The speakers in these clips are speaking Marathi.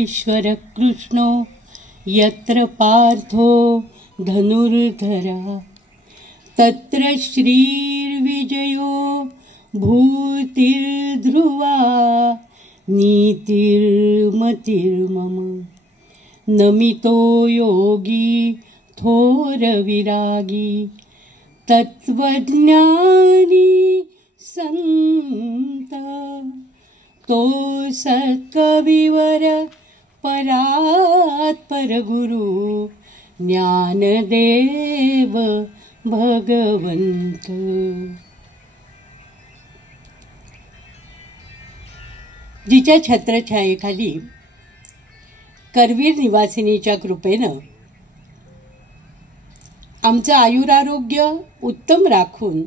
योगेश्वर कृष्णो यत्र पार्थो धनुर्धरा तत्र श्रीर्विजयो भूतिर्ध्रुवा नीतिर्मतिर्मम नमितो योगी थोर विरागी तत्वज्ञानी संत तो सत्कविवर परात् परगुरु ज्ञानदेव भगवंत. जिच्या छत्रछायेखाली करवीर निवासिनीच्या कृपेनं आमचं आयुरारोग्य उत्तम राखून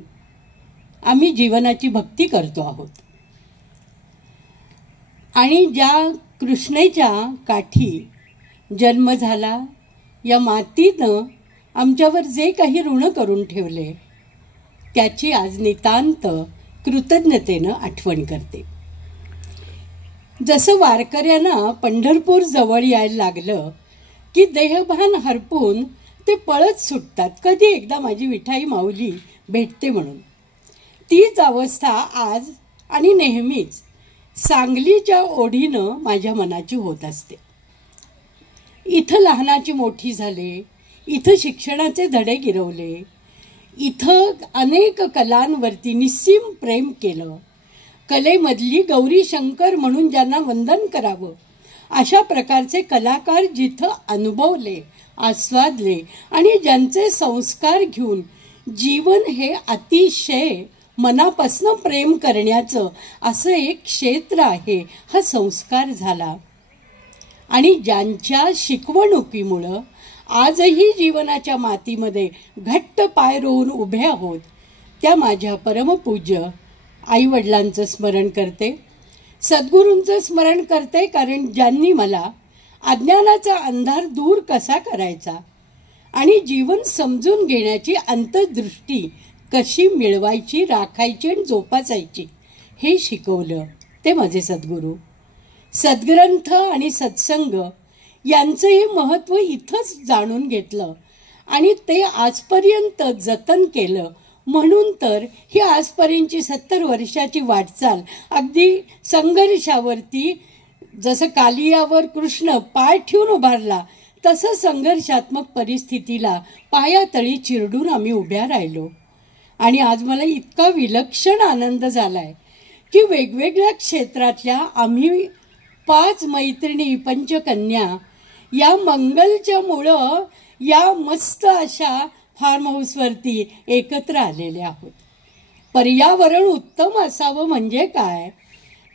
आम्ही जीवनाची भक्ती करतो आहोत. आणि ज्या कृष्णेच्या काठी जन्म झाला, या मातीनं आमच्यावर जे काही ऋण करून ठेवले त्याची आज नितांत कृतज्ञतेनं आठवण करते. जसं वारकऱ्यांना पंढरपूर जवळ यायला लागलं की देहभान हरपून ते पळत सुटतात, कधी एकदा माझी विठाई माऊली भेटते म्हणून. तीच अवस्था आज आणि नेहमीच सांगलीच्या ओढीनं माझ्या मनाची होत असते. इथं लहानाची मोठी झाले, इथं शिक्षणाचे धडे गिरवले, इथं अनेक कलांवरती निस्सीम प्रेम केलं. कलेमधली गौरी शंकर म्हणून ज्यांना वंदन करावं अशा प्रकारचे कलाकार जिथं अनुभवले, आस्वादले आणि ज्यांचे संस्कार घेऊन जीवन हे अतिशय मनापासून प्रेम करण्याचं असं एक क्षेत्र आहे, हा संस्कार झाला. आणि ज्यांच्या शिकवणुकीमुळं आजही जीवनाच्या मातीमध्ये घट्ट पाय रोवून उभे आहोत, त्या माझ्या परमपूज्य आईवडिलांचं स्मरण करते, सद्गुरूंचं स्मरण करते. कारण ज्यांनी मला अज्ञानाचा अंधार दूर कसा करायचा आणि जीवन समजून घेण्याची अंतर्दृष्टी कशी मिळवायची, राखायची आणि जोपासायची हे शिकवलं, ते माझे सद्गुरू. सद्ग्रंथ आणि सत्संग यांचं हे महत्त्व इथंच जाणून घेतलं आणि ते आजपर्यंत जतन केलं. म्हणून तर ही आजपर्यंतची 70 वर्षाची वाटचाल अगदी संघर्षावरती, जसं कालियावर कृष्ण पाय ठेवून उभारला तसं संघर्षात्मक परिस्थितीला पायातळी चिरडून आम्ही उभ्या राहिलो. आणि आज मला इतका विलक्षण आनंद झालाय की वेगवेगळ्या क्षेत्रातल्या आम्ही 5 मैत्रिणी पंचकन्या या मंगलच्या मुळं या मस्त अशा फार्म हाऊसवरती एकत्र आलेले आहोत. पर्यावरण उत्तम असावं म्हणजे काय,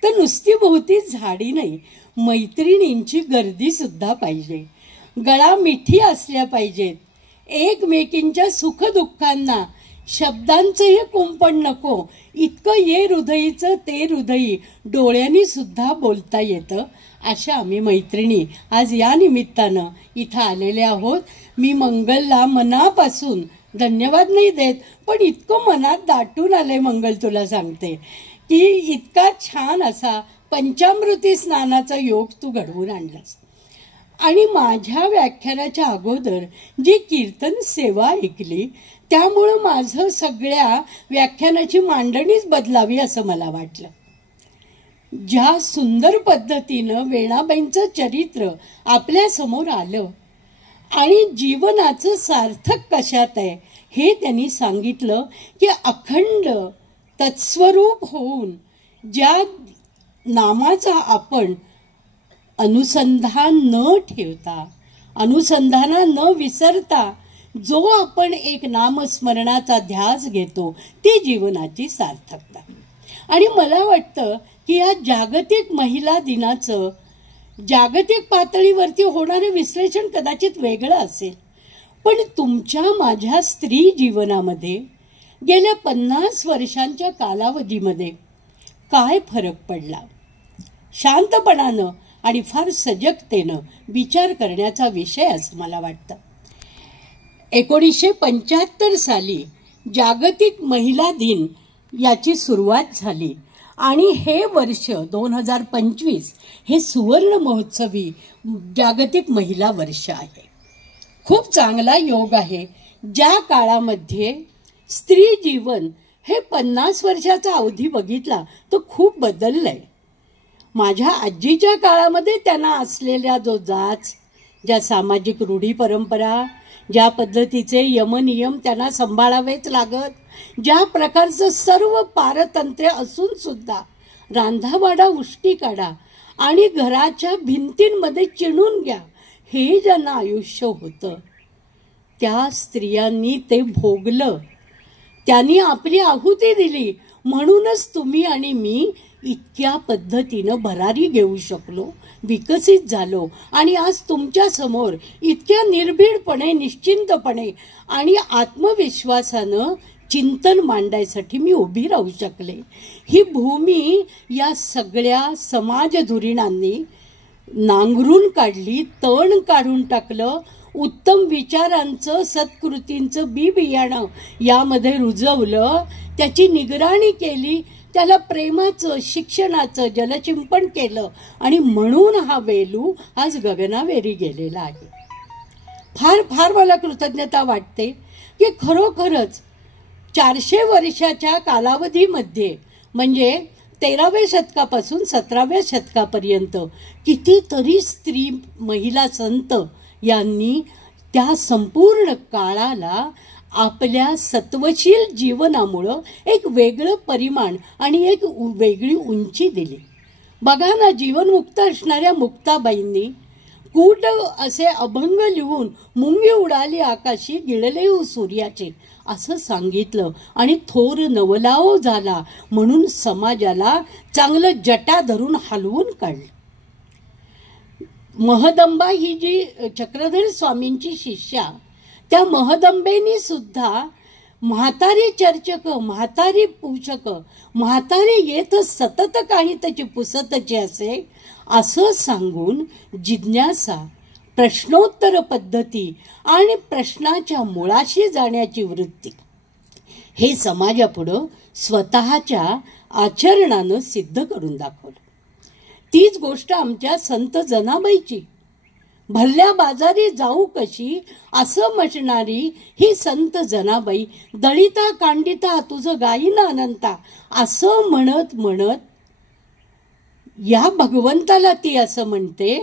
तर नुसती भोवती झाडी नाही, मैत्रिणींची गर्दी सुद्धा पाहिजे, गळा मिठी असल्या पाहिजेत. एकमेकींच्या सुखदुःखांना शब्दांचंही कुंपण नको, इतकं ये हृदयीचं ते हृदयी डोळ्यांनी सुद्धा बोलता येतं. अशा आम्ही मैत्रिणी आज या निमित्तानं इथं आलेले आहोत. मी मंगलला मनापासून धन्यवाद नाही देत, पण इतकं मनात दाटून आलंय मंगल, तुला सांगते की इतका छान असा पंचामृती स्नानाचा योग तू घडवून आणलास. आणि माझ्या व्याख्यानाच्या अगोदर जी कीर्तन सेवा ऐकली त्यामुळं माझं सगळ्या व्याख्यानाची मांडणीच बदलावी असं मला वाटलं. ज्या सुंदर पद्धतीनं वेणाबाईंचं चरित्र आपल्या समोर आलं आणि जीवनाचं सार्थक कशात आहे हे त्यांनी सांगितलं की अखंड तत्स्वरूप होऊन ज्या नामाचा आपण अनुसंधान न ठेवता, अनुसंधाना न विसरता जो आपण एक नामस्मरणाचा ध्यास घेतो ते जीवनाची सार्थकता. आणि मला वाटतं की या जागतिक महिला दिनाचं जागतिक पातळीवरती होणारे विश्लेषण कदाचित वेगळं असेल, पण तुमच्या माझ्या स्त्री जीवनामध्ये गेल्या 50 वर्षांच्या कालावधीमध्ये काय फरक पडला, शांतपणानं आणि फार सजगतेनं विचार करण्याचा विषय असं मला वाटतं. 1975 साली जागतिक महिला दिन याची सुरुवात झाली आणि हे वर्ष 2025 हे सुवर्ण महोत्सवी जागतिक महिला वर्ष आहे. खूप चांगला योग आहे. ज्या काळामध्ये स्त्री जीवन हे 50 वर्षाचा अवधी बघितला तो खूप बदललंय. माझ्या आजीच्या काळामध्ये त्यांना असलेल्या जो जाच, ज्या सामाजिक रूढी परंपरा, ज्या पद्धतीचे यमनियम त्यांना सांभाळावेच लागत, ज्या प्रकारचं सर्व पारतंत्र्य असून सुद्धा रांधावाडा उष्टी काढा आणि घराच्या भिंतींमध्ये चिणून घ्या हे ज्यांना आयुष्य होतं, त्या स्त्रियांनी ते भोगलं, त्यांनी आपली आहुती दिली. म्हणूनच तुम्ही आणि मी इतक्या पद्धतीनं भरारी घेऊ शकलो, विकसित झालो आणि आज तुमच्या समोर इतक्या निर्भीडपणे, निश्चिंतपणे आणि आत्मविश्वासानं चिंतन मांडायसाठी मी उभी राहू शकले. ही भूमी या सगळ्या समाजधुरीणांनी नांगरून काढली, तण काढून टाकलं, उत्तम विचारांचं, सत्कृतींचं बी बियाणं यामध्ये रुजवलं, त्याची निगराणी केली, त्याला प्रेमाचं, शिक्षणाचं जलचिंपन केलं आणि म्हणून हा वेलू आज गगनावेरी गेलेला आहे. फार फार मला कृतज्ञता वाटते की खरोखरच 400 वर्षाच्या कालावधीमध्ये म्हणजे 13व्या शतकापासून 17व्या शतकापर्यंत कितीतरी स्त्री महिला संत यांनी त्या संपूर्ण काळाला आपल्या सत्वशील जीवनामुळं एक वेगळं परिमाण आणि एक वेगळी उंची दिली. बघा ना, जीवनमुक्त असणाऱ्या मुक्ताबाईंनी कूट असे अभंग लिहून मुंगी उडाली आकाशी गिळले सूर्याचे असं सांगितलं आणि थोर नवलाओ झाला म्हणून समाजाला चांगलं जटा धरून हलवून काढलं. महदंबा ही जी चक्रधर स्वामींची शिष्या, त्या महदंबेनी सुद्धा म्हातारी चर्चक, म्हातारी पूषक, म्हातारी येत सतत काही त्याची पुसतचे असे असं सांगून जिज्ञासा, प्रश्नोत्तर पद्धती आणि प्रश्नाच्या मुळाशी जाण्याची वृत्ती हे समाजापुढं स्वतःच्या आचरणानं सिद्ध करून दाखवलं. तीच गोष्ट आमच्या संत जनाबाईची. भरल्या बाजारी जाऊ कशी असं म्हणणारी ही संत जनाबाई, दळिता कांडिता तुझं गाईन अनंता असं म्हणत म्हणत या भगवंताला ती असं म्हणते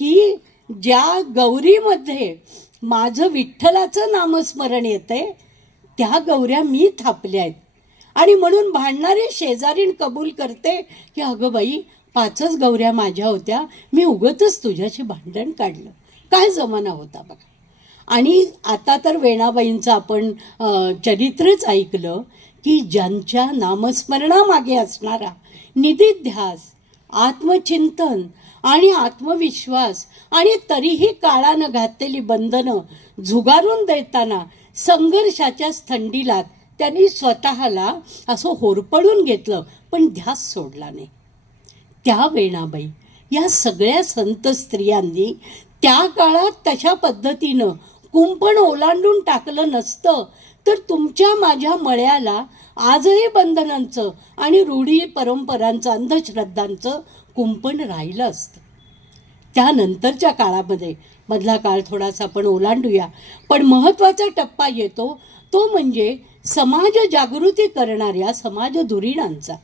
की ज्या गौरीमध्ये माझं विठ्ठलाचं नामस्मरण येते त्या गौऱ्या मी थापल्या आहेत आणि म्हणून भांडणारे शेजारीण कबूल करते की अगं बाई 5च गौऱ्या माझ्या होत्या, मी उगतच तुझ्याशी भांडण काढलं. काय जमाना होता बघा. आणि आता तर वेणाबाईंचं आपण चरित्रच ऐकलं की ज्यांच्या नामस्मरणामागे असणारा निधिध्यास, आत्मचिंतन आणि आत्मविश्वास आणि तरीही काळानं घातलेली बंधनं झुगारून देताना संघर्षाच्या थंडीला त्यांनी स्वतःला असं होरपळून घेतलं पण ध्यास सोडला नाही. त्या वेणाबाई या सगळ्या संत स्त्रियांनी त्या काळात तशा पद्धतीनं कुंपण ओलांडून टाकलं नसतं तर तुमच्या माझ्या मळ्याला आजही बंधनांचं आणि रूढी परंपरांचं, अंधश्रद्धांचं कुंपण राहिलं असतं. त्यानंतरच्या काळामध्ये मधला काळ थोडासा आपण ओलांडूया, पण महत्त्वाचा टप्पा येतो तो म्हणजे समाज जागृती करणाऱ्या समाजधुरीणांचा.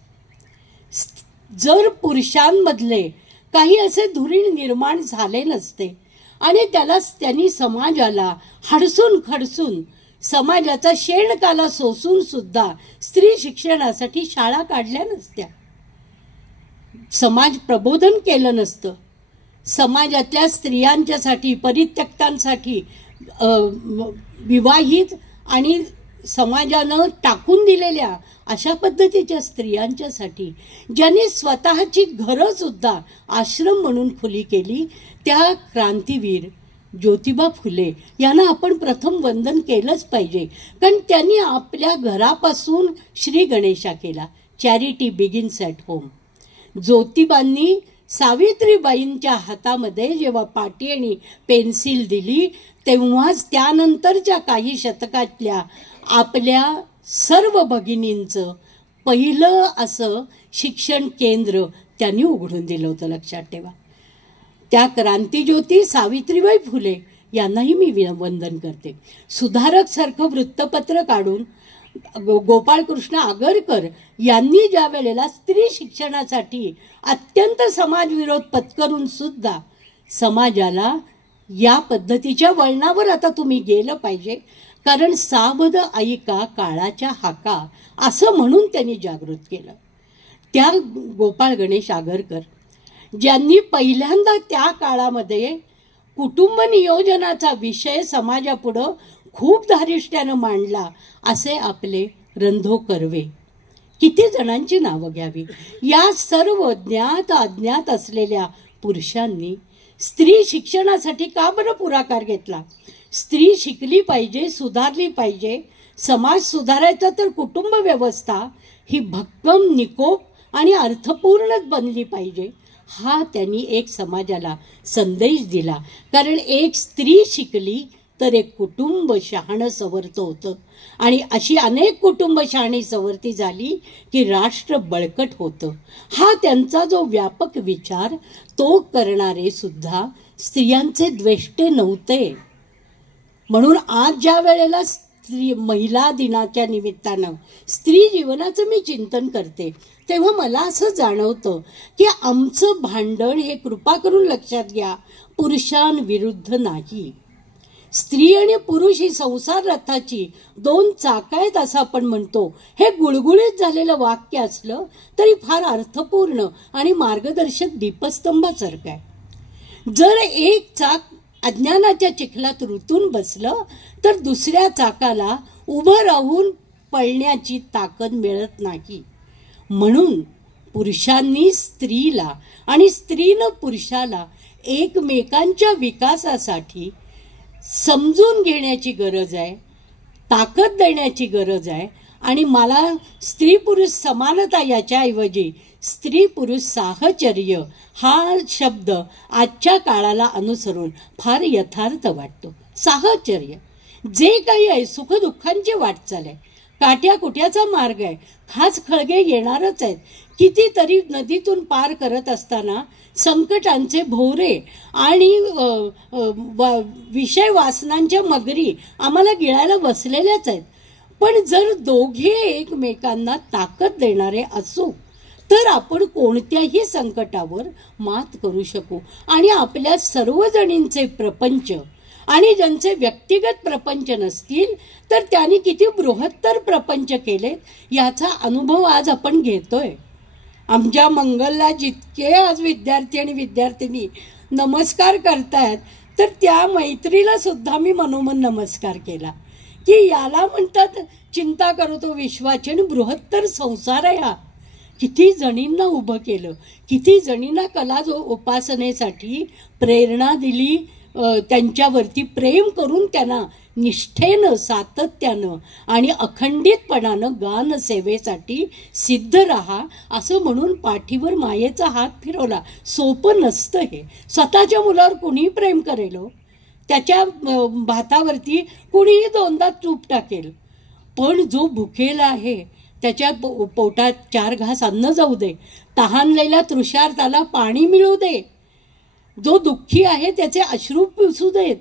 जर पुरुषांमधले काही असे धुरीण निर्माण झाले नसते आणि त्यांनी समाजाला हडसून खडसून समाजाचा शेणकाला सोसून सुद्धा स्त्री शिक्षणासाठी शाळा काढल्या नसत्या, समाज प्रबोधन केलं नसतं, समाजातल्या स्त्रियांच्यासाठी, परित्यक्तांसाठी, विवाहित आणि समाजानं टाकून दिलेल्या अशा पद्धतीच्या स्त्रियांच्यासाठी ज्यांनी स्वतःची घरं सुद्धा आश्रम म्हणून खुली केली, त्या क्रांतीवीर ज्योतिबा फुले यांना आपण प्रथम वंदन केलंच पाहिजे. कारण त्यांनी आपल्या घरापासून श्री गणेशा केला. Charity begins at home. ज्योतिबांनी सावित्रीबाईंच्या हातामध्ये जेव्हा पाटी आणि पेन्सिल दिली तेव्हाच त्यानंतरच्या काही शतकातल्या आपल्या सर्व भगिनींचं पहिलं असं शिक्षण केंद्र त्यांनी उघडून दिलं होतं, लक्षात ठेवा. त्या क्रांतिज्योती सावित्रीबाई फुले यांनाही मी वंदन करते. सुधारक सारखं वृत्तपत्र काढून गोपाळकृष्ण आगरकर यांनी ज्या वेळेला स्त्री शिक्षणासाठी अत्यंत समाजविरोध पत्करून सुद्धा समाजाला या पद्धतीच्या वळणावर आता तुम्ही गेलं पाहिजे, कारण सावध ऐका काळाच्या हाका असं म्हणून त्यांनी जागृत केलं. त्या गोपाळ गणेश आगरकर ज्यांनी पहिल्यांदा त्या काळामध्ये कुटुंब नियोजनाचा विषय समाजापुढं खूप धारिष्ट्यानं मांडला, असे आपले रंधो कर्वे. किती जणांची नावं घ्यावी. या सर्व ज्ञात अज्ञात असलेल्या पुरुषांनी स्त्री शिक्षणासाठी का बरं पुढाकार घेतला? स्त्री शिकली पाहिजे, सुधारली पाहिजे, समाज सुधारायचा, तर कुटुंब व्यवस्था ही भक्कम, निकोप आणि अर्थपूर्णच बनली पाहिजे, हा त्यांनी एक समाजाला संदेश दिला. कारण एक स्त्री शिकली तर एक कुटुंब शहाणं सवरतं होतं, आणि अशी अनेक कुटुंब शहाणी सवरती झाली की राष्ट्र बळकट होतं. हा त्यांचा जो व्यापक विचार, तो करणारे सुद्धा स्त्रियांचे द्वेष्टे नव्हते. म्हणून आज ज्या वेळेला महिला दिनाच्या निमित्तानं स्त्री जीवनाचं मी चिंतन करते, तेव्हा मला असं जाणवतं की आमचं भांडण हे, कृपा करून लक्षात घ्या, पुरुषांविरुद्ध नाही. स्त्री आणि पुरुष ही संसार रथाची दोन चाकं आहेत असं आपण म्हणतो. हे गुळगुळीत झालेलं वाक्य असलं तरी फार अर्थपूर्ण आणि मार्गदर्शक दीपस्तंभासारखं आहे. जर एक चाक अज्ञानाच्या चिखलात रुतून बसलं तर दुसऱ्या चाकाला उभं राहून पळण्याची ताकद मिळत नाही. म्हणून पुरुषांनी स्त्रीला आणि स्त्रीनं पुरुषाला एकमेकांच्या विकासासाठी समजून घेण्याची गरज आहे, ताकद देण्याची गरज आहे. आणि मला स्त्री पुरुष समानता याच्याऐवजी स्त्री पुरुष साहचर्य हा शब्द आजच्या काळाला अनुसरून फार यथार्थ वाटतो. साहचर्य जे काही आहे, सुखदुःखांची वाटचाल आहे, काट्या कुट्याचा मार्ग आहे, खास खळगे येणारच आहेत. कितीतरी नदीतून पार करत असताना संकटांचे भोवरे आणि विषय वासनांच्या मगरी आम्हाला गिळायला बसलेल्याच आहेत. पण जर दोघे एकमेकांना ताकद देणारे असू तर आपण कोणत्याही संकटावर मात करू शकू. आणि आपल्या सर्वजणींचे प्रपंच, आणि ज्यांचे व्यक्तिगत प्रपंच नसतील तर त्यांनी किती बृहत्तर प्रपंच केले याचा अनुभव आज आपण घेतोय. आमच्या मंगलला जितके आज विद्यार्थी आणि विद्यार्थिनी नमस्कार करतायत, तर त्या मैत्रीला सुद्धा मी मनोमन नमस्कार केला की याला म्हणतात चिंता करतो विश्वाची, आणि बृहत्तर संसार आहे हा. किती जणींना उभं केलं, किती जणींना कला उपासनेसाठी प्रेरणा दिली, त्यांच्यावरती प्रेम करून त्यांना निष्ठेनं, सातत्यानं आणि अखंडितपणानं गान सेवेसाठी सिद्ध राहा असं म्हणून पाठीवर मायेचा हात फिरवला. सोपं नसतं हे. स्वतःच्या मुलावर कुणीही प्रेम करेल, त्याच्या भातावरती कुणीही दोनदा तूप टाकेल, पण जो भुकेला आहे त्याच्या पोटात 4 घास अन्न जाऊ दे, तहानलेल्या तृषार्ताला पाणी मिळू दे, जो दुःखी आहे त्याचे अश्रू पुसू देत,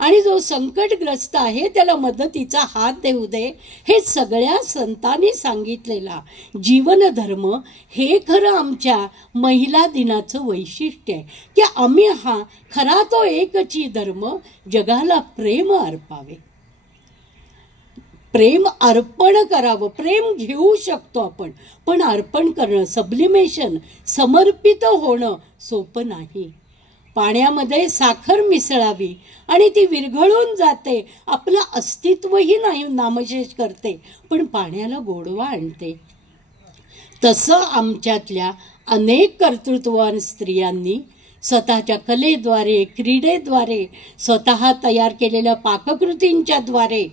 आणि जो संकटग्रस्त आहे त्याला मदतीचा हात देऊ दे. हे सगळ्या संतांनी सांगितलेला जीवनधर्म हे खरं आमच्या महिला दिनाचं वैशिष्ट्य आहे की आम्ही हा खरा तो एकची धर्म जगाला प्रेम अर्पावे, प्रेम अर्पण करावं. प्रेम घेऊ शकतो आपण, पण अर्पण करणं, सब्लिमेशन, समर्पित होणं सोपं नाही. पाण्यामध्ये साखर मिसळावी आणि ती विरघळून जाते, आपलं अस्तित्वही नाही नामशेष करते, पण पाण्याला गोडवा आणते. तसं आमच्यातल्या अनेक कर्तृत्ववान स्त्रियांनी स्वतःच्या कलेद्वारे, क्रीडेद्वारे, स्वतः तयार केलेल्या पाककृतींच्या द्वारे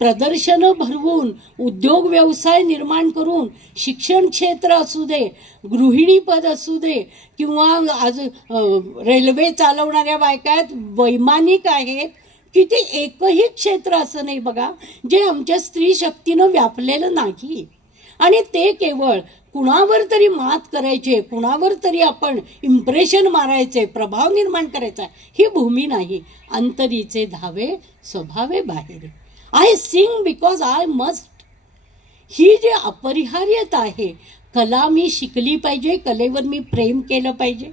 प्रदर्शनं भरवून, उद्योग व्यवसाय निर्माण करून, शिक्षण क्षेत्र असू दे, गृहिणीपद असू दे, किंवा आज रेल्वे चालवणाऱ्या बायका आहेत, वैमानिक आहेत, की ते एकही क्षेत्र असं नाही बघा जे आमच्या स्त्री शक्तीनं व्यापलेलं नाही. आणि ते केवळ कुणावर तरी मात करायची, कुणावर तरी आपण इम्प्रेशन मारायचे, प्रभाव निर्माण करायचा, ही भूमी नाही. अंतरीचे धावे स्वभावे बाहेर. I sing because I must. ही जी अपरिहार्यता आहे, कला मी शिकली पाहिजे, कलेवर मी प्रेम केलं पाहिजे,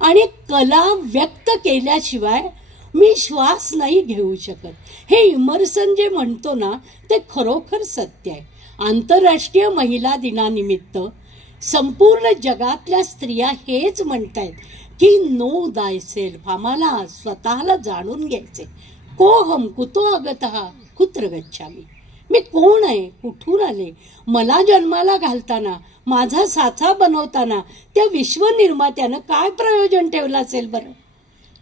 आणि कला व्यक्त केल्याशिवाय मी श्वास नाही घेऊ शकत. हे इमर्सन जे म्हणतो ना, ते खरोखर सत्य आहे. आंतरराष्ट्रीय महिला दिनानिमित्त संपूर्ण जगातल्या स्त्रिया हेच म्हणतायत की नो दाय सेल्फ. आम्हाला स्वतःला जाणून घ्यायचे. कोहम कुतो आगतः कुत्र गच्छामि. मी कोण आहे, कुठून आले, मला जन्माला घालताना, माझा साचा बनवताना त्या विश्वनिर्मात्यानं काय प्रयोजन ठेवलं असेल बरं,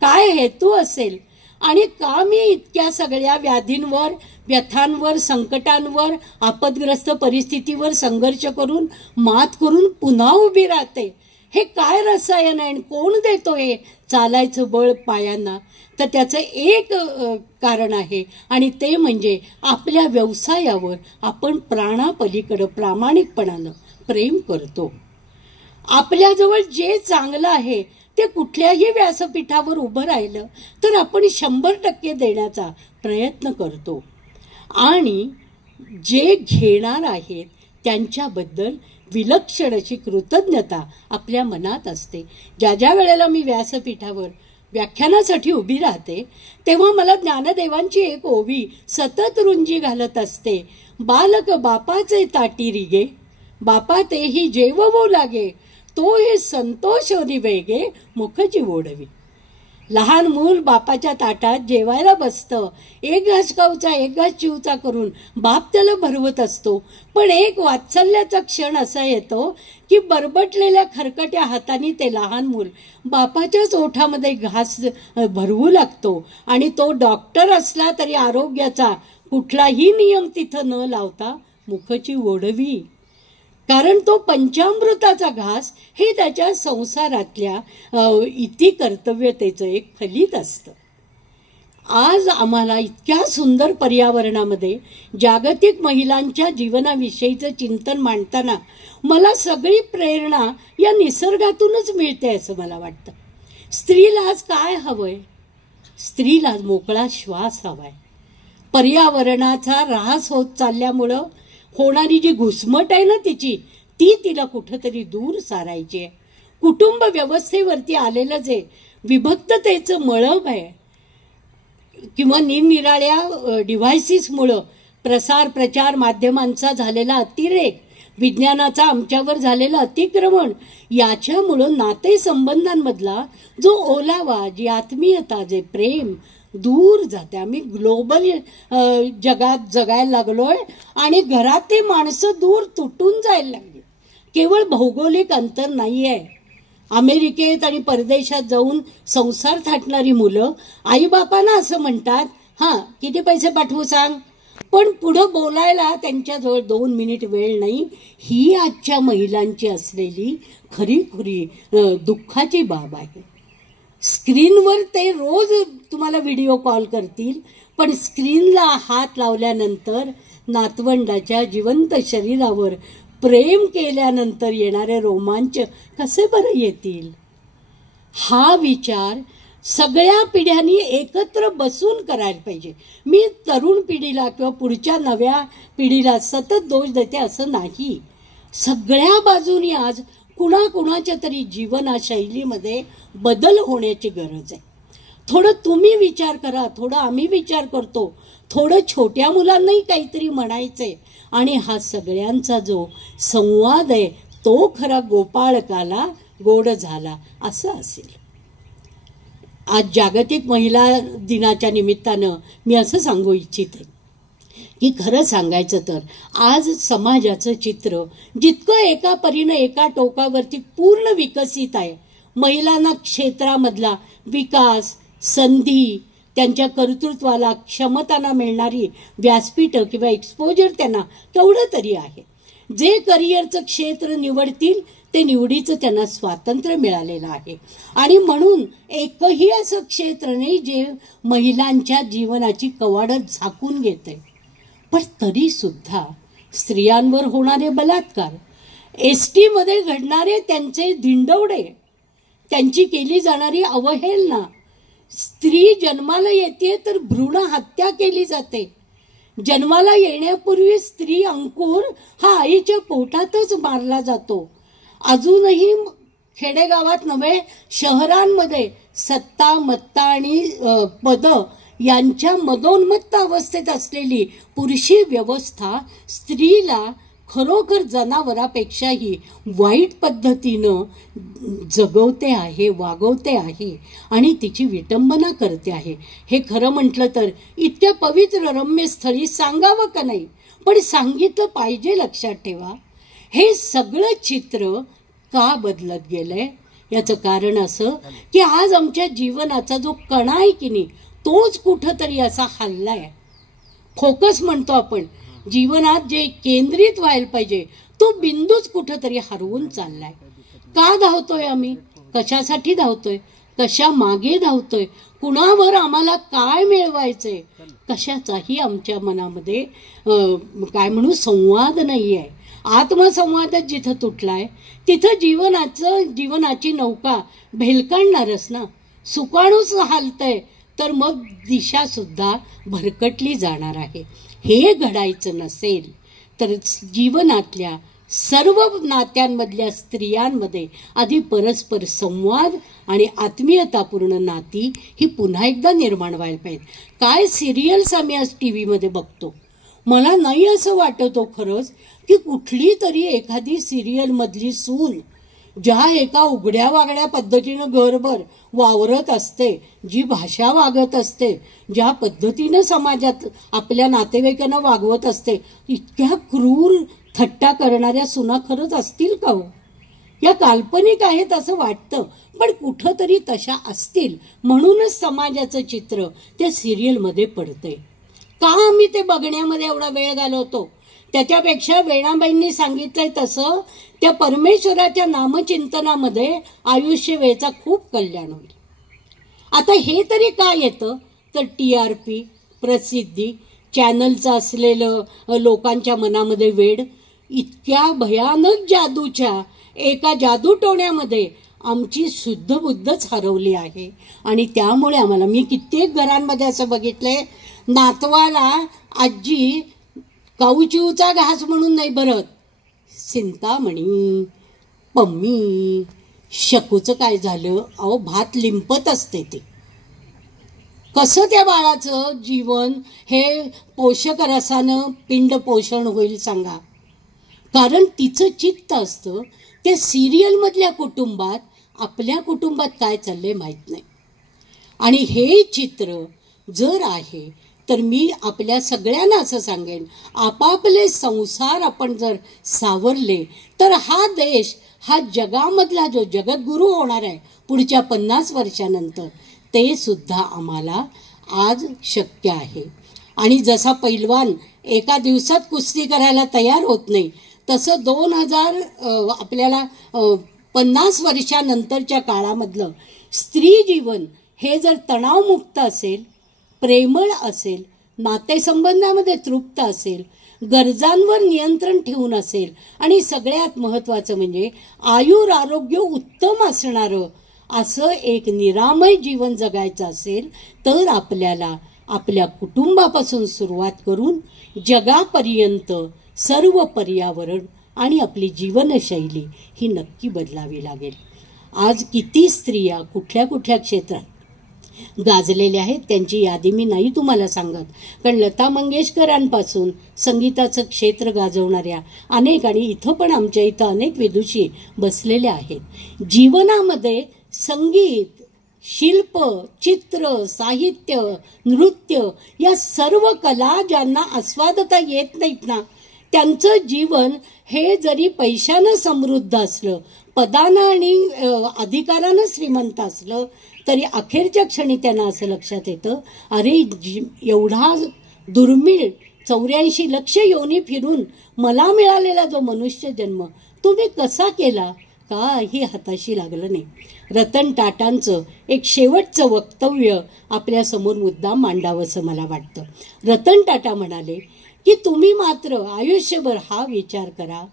काय हेतू असेल, आणि का मी इतक्या सगळ्या व्याधींवर, व्यथांवर, संकटांवर, आपदग्रस्त परिस्थितीवर संघर्ष करून, मात करून पुन्हा उभी राहते. हे काय रसायन आहे, कोण देतो हे चालायचं बळ पायांना? तर त्याचं एक कारण आहे, आणि ते म्हणजे आपल्या व्यवसायावर आपण प्राणापलीकडं प्रामाणिकपणानं प्रेम करतो. आपल्याजवळ जे चांगलं आहे ते कुठल्याही व्यासपीठावर उभं राहिलं तर आपण 100% देण्याचा प्रयत्न करतो, आणि जे घेणार आहेत त्यांच्याबद्दल विलक्षण अशी कृतज्ञता आपल्या मनात असते. ज्या ज्या वेळेला मी व्यासपीठावर व्याख्यानासाठी उभी राहते तेव्हा मला ज्ञानदेवांची एक ओवी सतत रुंजी घालत असते. बालक बापाचे ताटी रिगे, बापा तेही जेववो लागे, तो हे संतोष निवेगे मुखची ओढवी. लहान मूल बापाच्या ताटात जेवायला बसतं, एक घास खाऊचा एक घास चिवचा करून बाप त्याला भरवत असतो. पण एक वात्सल्याचा क्षण असा येतो की बरबटलेल्या खरकट्या हाताने ते लहान मूल बापाच्याच ओठामध्ये घास भरवू लागतो, आणि तो डॉक्टर असला तरी आरोग्याचा कुठलाही नियम तिथं न लावता मुखची ओढवी. कारण तो पंचामृताचा घास हे त्याच्या संसारातल्या इति कर्तव्यतेचं एक फलित असतं. आज आम्हाला इतक्या सुंदर पर्यावरणामध्ये जागतिक महिलांच्या जीवनाविषयीचं चिंतन मांडताना मला सगळी प्रेरणा या निसर्गातूनच मिळते असं मला वाटतं. स्त्रीला आज काय हवंय? स्त्रीला मोकळा श्वास हवाय. पर्यावरणाचा ऱ्हास होत चालल्यामुळं होणारी जी घुसमट आहे ना ती तिला कुठंतरी दूर सारायची आहे. कुटुंब व्यवस्थेवरती आलेलं जे विभक्ततेचं मळब आहे किंवा निरनिराळ्या डिव्हायसेसमुळं प्रसार प्रचार माध्यमांचा झालेला अतिरेक, विज्ञानाचा आमच्यावर झालेलं अतिक्रमण, याच्यामुळं नातेसंबंधांमधला जो ओलावा, जी आत्मीयता, जे प्रेम दूर जाते. आम्ही ग्लोबल जगात जगायला लागलोय आणि घरात ते माणसं दूर तुटून जायला लागली. केवळ भौगोलिक अंतर नाही आहे. अमेरिकेत आणि परदेशात जाऊन संसार थाटणारी मुलं आईबापांना असं म्हणतात, हां किती पैसे पाठवू सांग, पण पुढं बोलायला त्यांच्याजवळ 2 मिनिट वेळ नाही. ही आजच्या महिलांची असलेली खरी दुःखाची बाब आहे. स्क्रीनवर ते रोज तुम्हाला व्हिडिओ कॉल करतील, पण स्क्रीनला हात लावल्यानंतर नातवंडाच्या जिवंत शरीरावर प्रेम केल्यानंतर येणारे रोमांच कसे बरं येतील? हा विचार सगळ्या पिढ्यांनी एकत्र बसून करायला पाहिजे. मी तरुण पिढीला किंवा पुढच्या नव्या पिढीला सतत दोष देते असं नाही. सगळ्या बाजूनी आज कुणाच्या तरी जीवनशैलीमध्ये बदल होण्याची गरज आहे. थोडं तुम्ही विचार करा, थोडं आम्ही विचार करतो, थोडं छोट्या मुलांनाही काहीतरी म्हणायचंय, आणि हा सगळ्यांचा जो संवाद आहे तो खरा गोपाळकाला गोड झाला असं असेल. आज जागतिक महिला दिनाच्या निमित्तानं मी असं सांगू इच्छिते की खरं सांगायचं तर आज समाजाचं चित्र जितकं एका परीनं एका टोकावरती पूर्ण विकसित आहे, महिलांना क्षेत्रामधला विकास, संधी, त्यांच्या कर्तृत्वाला क्षमतांना मिळणारी व्यासपीठं किंवा एक्सपोजर त्यांना तेवढं तरी आहे. जे करिअरचं क्षेत्र निवडतील ते निवडीचं त्यांना स्वातंत्र्य मिळालेलं आहे, आणि म्हणून एकही असं क्षेत्र नाही जे महिलांच्या जीवनाची कवाडं झाकून घेते. पण तरी सुद्धा स्त्रियांवर होणारे बलात्कार, एसटी मध्ये घडणारे त्यांचे धिंडवडे, त्यांची केली जाणारी अवहेलना, स्त्री जन्माला येते तर भ्रूण हत्या केली जाते. जन्माला येण्यापूर्वी स्त्री अंकुर हा आईच्या पोटातच मारला जातो. अजूनही खेडेगावात नव्हे शहरांमध्ये सत्ता, मत्ता आणि पद यांच्या मदोन्मत्त अवस्थेत असलेली पुरुषी व्यवस्था स्त्रीला खरोखर जनावरापेक्षाही वाईट पद्धतीनं जगवते आहे, वागवते आहे आणि तिची विटंबना करते आहे. हे खरं म्हटलं तर इतक्या पवित्र रम्य स्थळी सांगावं का नाही, पण सांगितलं पाहिजे. लक्षात ठेवा, हे सगळं चित्र का बदलत गेलंय याचं कारण असं की आज आमच्या जीवनाचा जो कणा आहे की नाही तोच कुठंतरी असा हल्लाय. फोकस म्हणतो आपण, जीवनात जे केंद्रित व्हायला पाहिजे तो बिंदूच कुठंतरी हरवून चाललाय. का धावतोय आम्ही, कशासाठी धावतोय, कशा मागे धावतोय, कुणावर आम्हाला काय मिळवायचंय, कशाचाही आमच्या मनामध्ये काय म्हणू संवाद नाही आहे. आत्मसंवादच जिथं तुटलाय तिथं जीवनाची नौका भेलकांणारच ना. सुकाणूच हालतंय तर मग दिशा सुद्धा भरकटली जाणार आहे. हे घडायचं नसेल तर जीवनातल्या सर्व नात्यांमधल्या स्त्रियांमध्ये आधी परस्पर संवाद आणि आत्मीयतापूर्ण नाती ही पुन्हा एकदा निर्माण व्हायला पाहिजे. काय सिरियल्स आम्ही आज टीव्हीमध्ये बघतो, मला नाही असं वाटतो खरंच की कुठली तरी एखादी सिरियल मधली सून ज्या एका उघड्या वागड्या पद्धतीनं घरभर वावरत असते, जी भाषा वागत असते, ज्या पद्धतीनं समाजात आपल्या नातेवाईकांना वागवत असते, इतक्या क्रूर थट्टा करणाऱ्या सुना खरंच असतील का हो? या काल्पनिक आहेत असं वाटतं, पण कुठंतरी तशा असतील म्हणूनच समाजाचं चित्र त्या सिरियलमध्ये पडतंय. का आम्ही ते बघण्यामध्ये एवढा वेळ घालवतो? त्याच्यापेक्षा वेणाबाईंनी सांगितलंय तसं त्या परमेश्वराच्या नामचिंतनामध्ये आयुष्य वेळेचा खूप कल्याण होईल. आता हे तरी काय येतं तर TRP, प्रसिद्धी, चॅनलचं असलेलं लोकांच्या मनामध्ये वेड, इतक्या भयानक जादूच्या एका जादूटोण्यामध्ये आमची शुद्ध बुद्धच हरवली आहे. आणि त्यामुळे आम्हाला, मी कित्येक घरांमध्ये असं बघितलंय, नातवाला आजी काऊचिवचा घास म्हणून नाही भरत, चिंतामणी, पम्मी, शकूचं काय झालं, अहो भात लिंपत असते ते. कसं त्या बाळाचं जीवन हे पोषक रसानं पिंड पोषण होईल सांगा? कारण तिचं चित्त असतं त्या सिरियलमधल्या कुटुंबात, आपल्या कुटुंबात काय चाललंय माहीत नाही. आणि हे चित्र जर आहे तर मी आपल्या सगळ्यांना असं सांगेन, आपापले संसार आपण जर सावरले तर हा देश, हा जगामधला जो जगद्गुरू होणार आहे पुढच्या 50 वर्षानंतर, ते सुद्धा आम्हाला आज शक्य आहे. आणि जसा पैलवान एका दिवसात कुस्ती करायला तयार होत नाही, तसं 2000 आपल्याला 50 वर्षानंतरच्या काळामधलं स्त्री जीवन हे जर तणावमुक्त असेल, प्रेमळ असेल, नातेसंबंधामध्ये तृप्त असेल, गरजांवर नियंत्रण ठेवून असेल आणि सगळ्यात महत्त्वाचं म्हणजे आयुर आरोग्य उत्तम असणारं असं एक निरामय जीवन जगायचं असेल तर आपल्याला आपल्या कुटुंबापासून सुरुवात करून जगापर्यंत सर्व पर्यावरण आणि आपली जीवनशैली ही नक्की बदलावी लागेल. आज किती स्त्रिया कुठल्या कुठल्या क्षेत्रात गाजलेल्या आहेत त्यांची यादी मी नाही तुम्हाला सांगत, कारण लता मंगेशकरांपासून संगीताचं क्षेत्र गाजवणाऱ्या अनेक, आणि इथं पण आमच्या इथं अनेक विदुषी बसलेल्या आहेत. जीवनामध्ये संगीत, शिल्प, चित्र, साहित्य, नृत्य या सर्व कला ज्यांना आस्वादता येत नाहीत ना, त्यांचं जीवन हे जरी पैशानं समृद्ध असलं, पदानं आणि अधिकारानं श्रीमंत असलं तरी अखेरच्या क्षणी त्यांना असं लक्षात येतं, अरे एवढा दुर्मिळ 84 लक्ष योनी फिरून मला मिळालेला जो मनुष्य जन्म तो मी कसा केला, काही हाताशी लागलं नाही. रतन टाटांचं एक शेवटचं वक्तव्य आपल्यासमोर मुद्दाम मांडावंसं मला वाटतं. रतन टाटा म्हणाले की तुम्ही मात्र आयुष्यभर हा विचार करा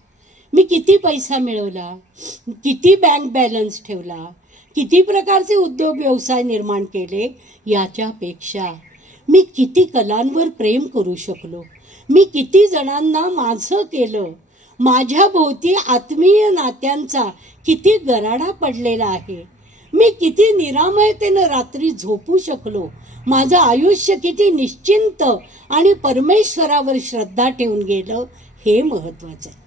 मी किती पैसा मिळवला, किती बँक बॅलन्स ठेवला, किती प्रकारचे उद्योग व्यवसाय निर्माण केले, याच्यापेक्षा मी किती कलांवर प्रेम करू शकलो, मी किती जणांना माझं केलं, माझ्या भोवती आत्मीय नात्यांचा किती गराडा पडलेला आहे, मी किती निरामयतेनं रात्री झोपू शकलो, माझं आयुष्य किती निश्चिंत आणि परमेश्वरावर श्रद्धा ठेवून गेलं, हे महत्वाचं आहे.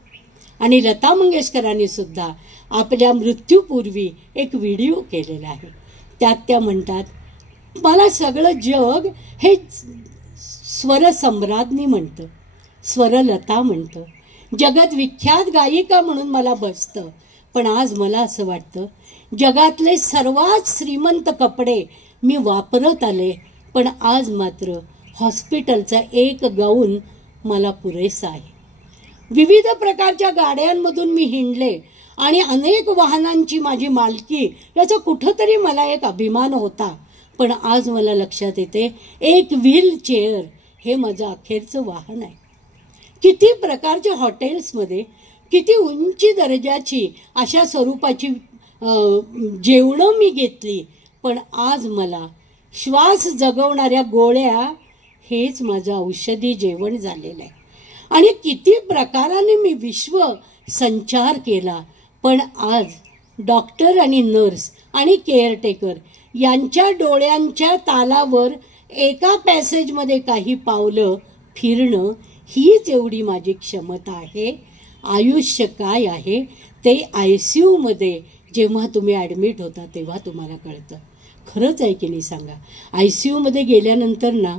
आणि लता मंगेशकरांनी सुद्धा आपल्या मृत्यूपूर्वी एक व्हिडिओ केलेला आहे. त्यात त्या म्हणतात, मला सगळं जग हे स्वरसम्राज्ञी म्हणतं, स्वरलता म्हणतं, जगत विख्यात गायिका म्हणून मला बसतं. पण आज मला असं वाटतं, जगातले सर्वात श्रीमंत कपडे मी वापरत आले, पण आज मात्र हॉस्पिटलचा एक गाऊन मला पुरेसा आहे. विविध प्रकारच्या गाड्यांमधून मी हिंडले आणि अनेक वाहनांची माझी मालकी, याचा कुठंतरी मला एक अभिमान होता. पण आज मला लक्षात येते, एक व्हीलचेअर हे माझं अखेरचं वाहन आहे. किती प्रकारच्या हॉटेल्समध्ये किती उंची दर्जाची अशा स्वरूपाची जेवणं मी घेतली, पण आज मला श्वास जगवणाऱ्या गोळ्या हेच माझं औषधी जेवण झालेलं आहे. आणि किती प्रकाराने मी विश्व संचार केला, पण आज डॉक्टर आणि नर्स आणि केअरटेकर यांच्या डोळ्यांच्या तालावर एका पॅसेजमध्ये काही पावलं फिरणं, हीच एवढी माझी क्षमता आहे. आयुष्य काय आहे ते ICU मध्ये जेव्हा तुम्ही ॲडमिट होता तेव्हा तुम्हाला कळतं. खरंच आहे की नाही सांगा? ICU मध्ये गेल्यानंतर ना,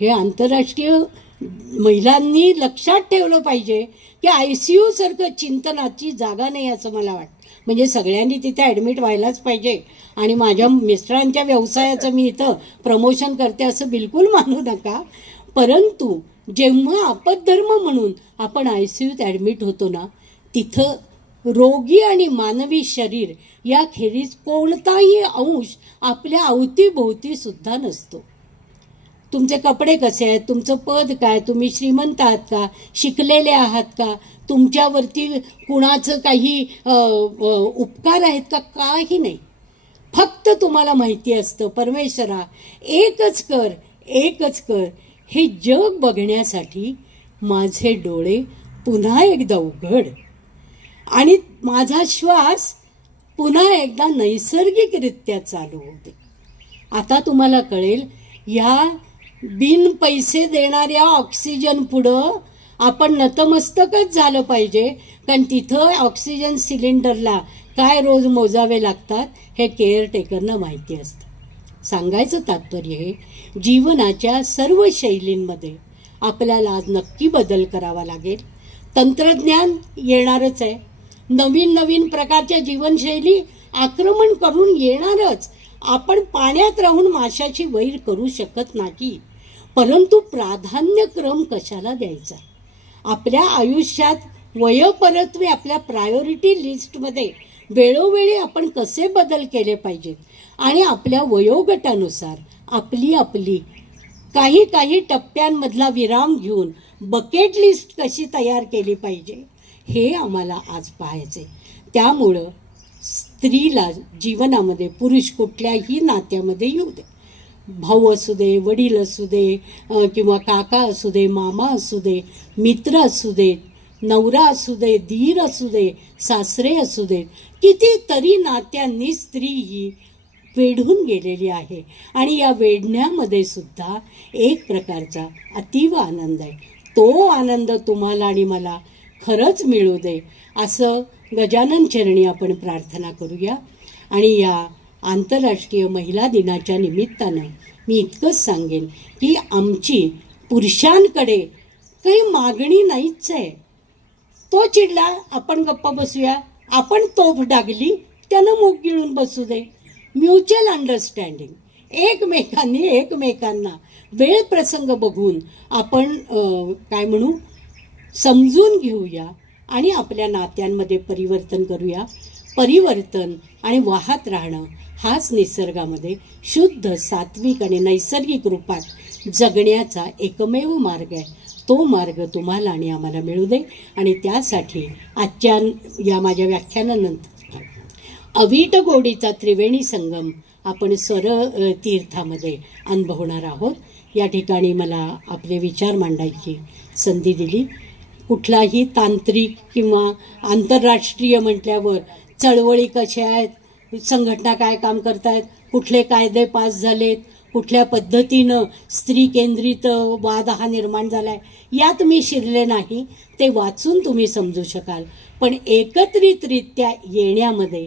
हे आंतरराष्ट्रीय महिलांनी लक्षात ठेवलं पाहिजे की ICU सारखं चिंतनाची जागा नाही असं मला वाटतं. म्हणजे सगळ्यांनी तिथे ॲडमिट व्हायलाच पाहिजे. आणि माझ्या मिस्टरांच्या व्यवसायाचं मी इथं प्रमोशन करते असं बिलकुल मानू नका. परंतु जेव्हा आपद्धर्म म्हणून आपण ICUत ॲडमिट होतो ना, तिथं रोगी आणि मानवी शरीर याखेरीज कोणताही अंश आपल्या अवतीभोवती सुद्धा नसतो. तुमचे कपडे कसे आहेत, तुमचं पद काय, तुम्ही श्रीमंत आहात का, शिकलेले आहात का, तुमच्यावरती कुणाचं काही उपकार आहेत का, काही नाही. फक्त तुम्हाला माहिती असतं, परमेश्वरा एकच कर, एकच कर. हे जग बघण्यासाठी माझे डोळे पुन्हा एकदा उघड आणि माझा श्वास पुन्हा एकदा नैसर्गिकरित्या चालू होते. आता तुम्हाला कळेल, या बिन पैसे देणाऱ्या ऑक्सिजन पुढं आपण नतमस्तकच झालं पाहिजे. कारण तिथं ऑक्सिजन सिलेंडरला काय रोज मोजावे लागतात हे केअरटेकरना माहिती असतं. सांगायचं तात्पर्य हे, जीवनाच्या सर्व शैलींमध्ये आपल्याला आज नक्की बदल करावा लागेल. तंत्रज्ञान येणारच आहे, नवीन नवीन प्रकारच्या जीवनशैली आक्रमण करून येणारच. आपण पाण्यात राहून माशाची वैर करू शकत नाही. परंतु प्राधान्यक्रम कशाला द्यायचा? आपल्या आयुष्यात वयोपरत्वे आपल्या प्रायोरिटी लिस्टमध्ये वेळोवेळी आपण कसे बदल केले पाहिजेत आणि आपल्या वयोगटानुसार आपली आपली काही काही टप्प्यांमधला विराम घेऊन बकेट लिस्ट कशी तयार केली पाहिजे हे आम्हाला आज पाहायचे. त्यामुळं स्त्रीला जीवनामध्ये पुरुष कुठल्याही नात्यामध्ये येऊ दे, भाऊ असू दे, वडील असू दे, किंवा काका असू दे, मामा असू दे, मित्र असू दे, नवरा असू दे, दीर असू दे, सासरे असू दे, कितीतरी नात्यांनी स्त्री ही वेढून गेलेली आहे. आणि या वेढण्यामध्ये सुद्धा एक प्रकारचा अतीव आनंद आहे. तो आनंद तुम्हाला आणि मला खरंच मिळू दे असं गजानन चरणी आपण प्रार्थना करूया. आणि या आंतरराष्ट्रीय महिला दिनाच्या निमित्तानं मी इतकंच सांगेन की आमची पुरुषांकडे काही मागणी नाहीच आहे. तो चिडला, आपण गप्पा बसूया, आपण तोफ डागली, त्यानं मूग गिळून बसू दे. म्युच्युअल अंडरस्टँडिंग, एकमेकांनी एकमेकांना वेळ प्रसंग बघून आपण काय म्हणू, समजून घेऊया आणि आपल्या नात्यांमध्ये परिवर्तन करूया. परिवर्तन आणि वाहत राहणं हाच निसर्गामध्ये शुद्ध, सात्विक आणि नैसर्गिक रूपात जगण्याचा एकमेव मार्ग आहे. तो मार्ग तुम्हाला आणि आम्हाला मिळू दे. आणि त्यासाठी आजच्या या माझ्या व्याख्यानानंतर अवीट गोडीचा त्रिवेणी संगम आपण स्वर तीर्थामध्ये अनुभवणार आहोत. या ठिकाणी मला आपले विचार मांडायची संधी दिली. कुठलाही तांत्रिक किंवा आंतरराष्ट्रीय म्हटल्यावर चळवळी कशा आहेत, संघटना काय काम करतायत, कुठले कायदे पास झालेत, कुठल्या पद्धतीनं स्त्री केंद्रित वाद हा निर्माण झालाय, यात मी शिरले नाही. ते वाचून तुम्ही समजू शकाल. पण एकत्रितरित्या येण्यामध्ये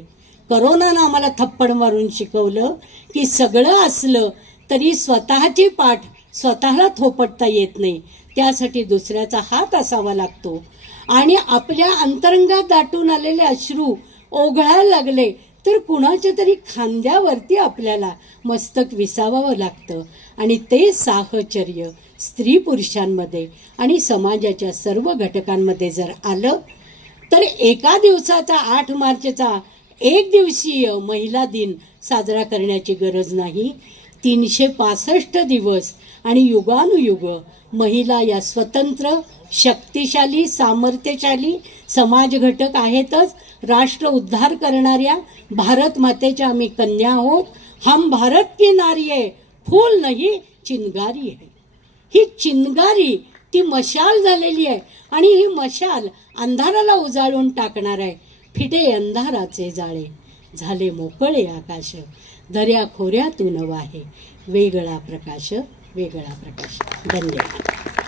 करोनानं आम्हाला थप्पड मारून शिकवलं की सगळं असलं तरी स्वतःची पाठ स्वतःला थोपटता येत नाही. त्यासाठी दुसऱ्याचा हात असावा लागतो. आणि आपल्या अंतरंगात दाटून आलेले अश्रू ओघळायला लागले तर कुणाच्या तरी खांद्यावरती आपल्याला मस्तक विसावावं लागतं. आणि ते साहचर्य स्त्री पुरुषांमध्ये आणि समाजाच्या सर्व घटकांमध्ये जर आलं तर एका दिवसाचा 8 मार्चचा एक दिवसीय महिला दिन साजरा करण्याची गरज नाही. 365 दिवस आणि युगानुयुग महिला या स्वतंत्र, शक्तिशाली, सामर्थ्यशाली समाज घटक आहेतच. राष्ट्र उद्धार करणाऱ्या भारत मातेच्या आम्ही कन्या आहोत. हम भारत की नारी है, फूल नहीं चिनगारी है. ही चिनगारी ती मशाल झालेली आहे आणि ही मशाल अंधाराला उजाळून टाकणार आहे. फिटे अंधाराचे जाळे झाले मोकळे आकाश, दर्या खोऱ्यातून वाहे वेगळा प्रकाश, वेगळा प्रकाश. धन्यवाद.